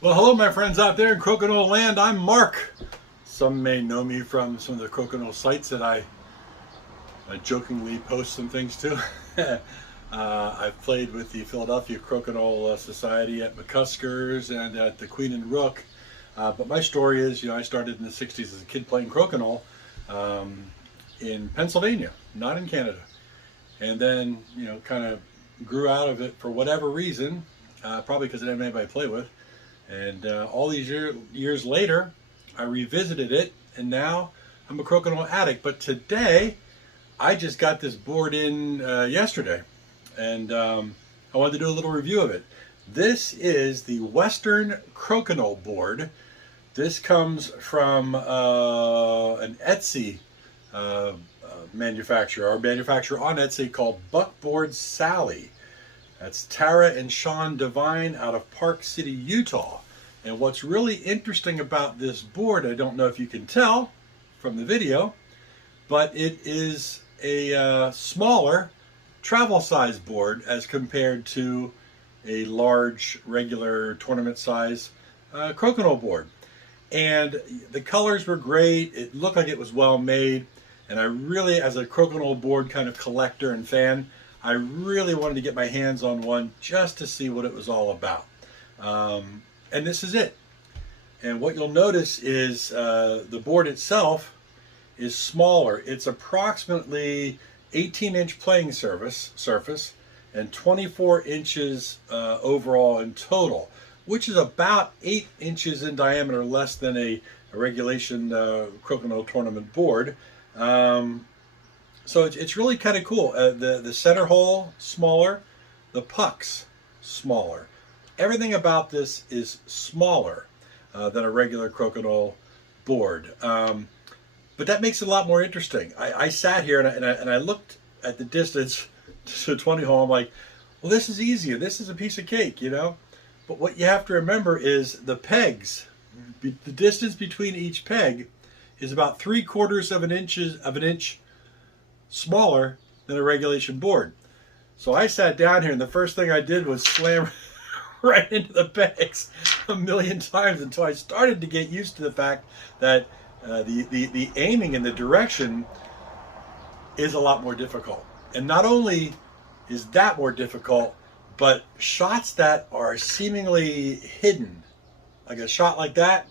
Well, hello, my friends out there in Crokinole land. I'm Mark. Some may know me from some of the Crokinole sites that I jokingly post some things to. I've played with the Philadelphia Crokinole Society at McCusker's and at the Queen and Rook. But my story is, I started in the 60s as a kid playing Crokinole um, in Pennsylvania, not in Canada. And then, kind of grew out of it for whatever reason, probably because I didn't have anybody to play with. And all these years later, I revisited it, and now I'm a Crokinole addict. But today, I just got this board in yesterday, and I wanted to do a little review of it. This is the Western Crokinole Board. This comes from an Etsy manufacturer, or manufacturer on Etsy called buckboardsally. That's Tara and Sean Devine out of Park City, Utah. And what's really interesting about this board, I don't know if you can tell from the video, but it is a smaller travel size board as compared to a large regular tournament size Crokinole board. And the colors were great. It looked like it was well made. And I really, as a Crokinole board kind of collector and fan, I really wanted to get my hands on one just to see what it was all about. And this is it. And what you'll notice is the board itself is smaller. It's approximately 18-inch playing surface and 24 inches overall in total, which is about 8 inches in diameter less than a regulation Crokinole tournament board. So it's really kind of cool. The center hole, smaller. The pucks, smaller. Everything about this is smaller than a regular Crokinole board. But that makes it a lot more interesting. I sat here and I looked at the distance to 20 hole. I'm like, well, this is easier. This is a piece of cake, But what you have to remember is the pegs. The distance between each peg is about 3/4 of an inch smaller than a regulation board. So I sat down here and the first thing I did was slam right into the pegs a million times until I started to get used to the fact that the aiming in the direction is a lot more difficult. And not only is that more difficult, but shots that are seemingly hidden, like a shot like that,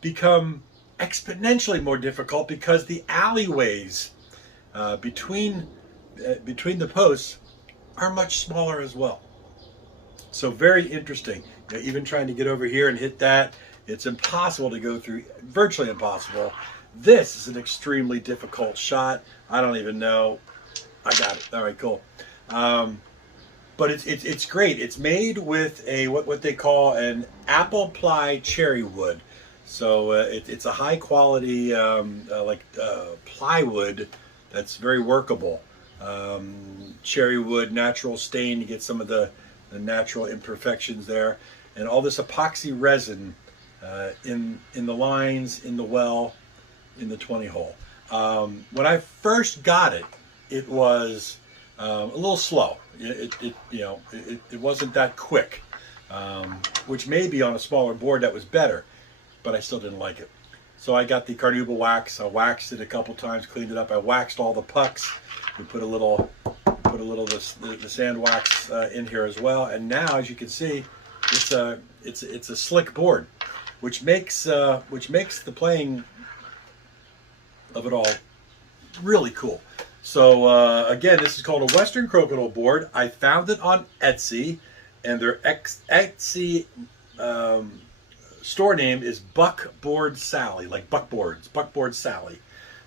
become exponentially more difficult because the alleyways between the posts are much smaller as well. So very interesting. Even trying to get over here and hit that, it's impossible to go through, virtually impossible. This is an extremely difficult shot. I don't even know. I got it. All right, cool. But it's great. It's made with a what they call an apple ply cherry wood. So it's a high quality plywood that's very workable. Cherry wood, natural stain, you get some of the natural imperfections there. And all this epoxy resin in the lines, in the well, in the 20 hole. When I first got it, it was a little slow. It wasn't that quick, which maybe on a smaller board that was better, but I still didn't like it. So I got the carnauba wax. I waxed it a couple times, cleaned it up. I waxed all the pucks. We put a little the sand wax in here as well. And now, as you can see, it's a slick board, which makes the playing of it all really cool. So again, this is called a Western Crokinole board. I found it on Etsy, and their Etsy store name is buckboardsally, like buckboards, buckboardsally.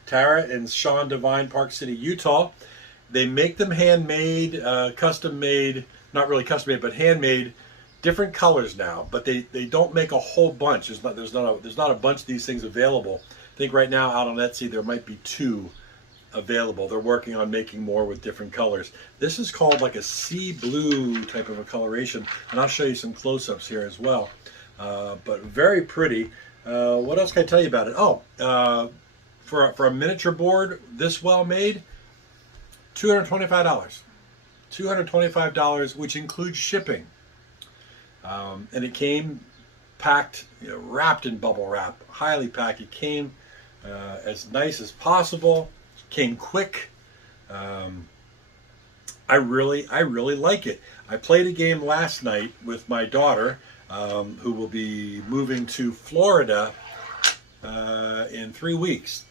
Tara and Sean Devine, Park City, Utah. They make them handmade, custom made, not really custom made, but handmade, different colors now. But they don't make a whole bunch. There's not a bunch of these things available. I think right now out on Etsy there might be 2 available. They're working on making more with different colors. This is called like a sea blue type of a coloration, and I'll show you some close-ups here as well. But very pretty. What else can I tell you about it? Oh, for a miniature board this well made, $225. $225, which includes shipping. And it came packed, wrapped in bubble wrap, highly packed. It came as nice as possible, came quick. I really like it. I played a game last night with my daughter, who will be moving to Florida in 3 weeks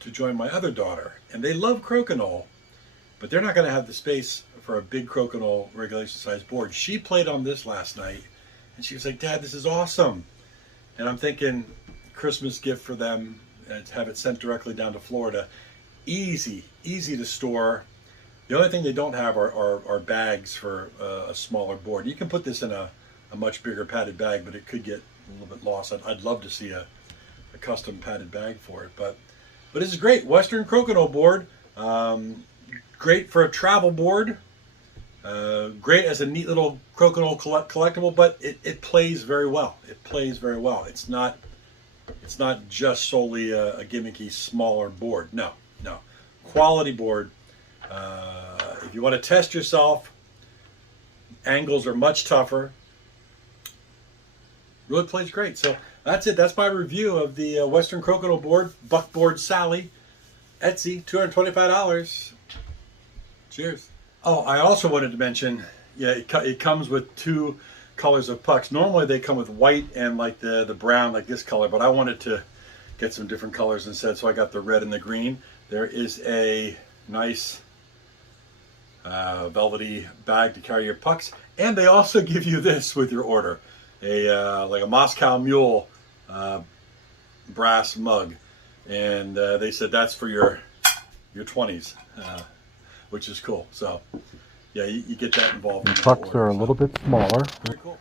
to join my other daughter. And they love crokinole, but they're not going to have the space for a big crokinole regulation size board. She played on this last night, and she was like, "Dad, this is awesome." And I'm thinking, Christmas gift for them, and have it sent directly down to Florida. Easy to store. The only thing they don't have are bags for a smaller board. You can put this in a much bigger padded bag, but it could get a little bit lost. I'd love to see a custom padded bag for it. But this is great. Western Crokinole Board. Great for a travel board. Great as a neat little crokinole collectible, but it plays very well. It plays very well. It's not just solely a gimmicky smaller board. No. Quality board. If you want to test yourself, angles are much tougher. Really plays great. So that's it. That's my review of the Western Crokinole Board, buckboardsally, Etsy, $225. Cheers. Oh, I also wanted to mention, it comes with 2 colors of pucks. Normally they come with white and like the brown, like this color, but I wanted to get some different colors instead, so I got the red and the green. There is a nice velvety bag to carry your pucks, and they also give you this with your order, like a Moscow Mule brass mug, and they said that's for your 20s, which is cool. So yeah, you get that involved. The pucks are a little bit smaller. Very cool.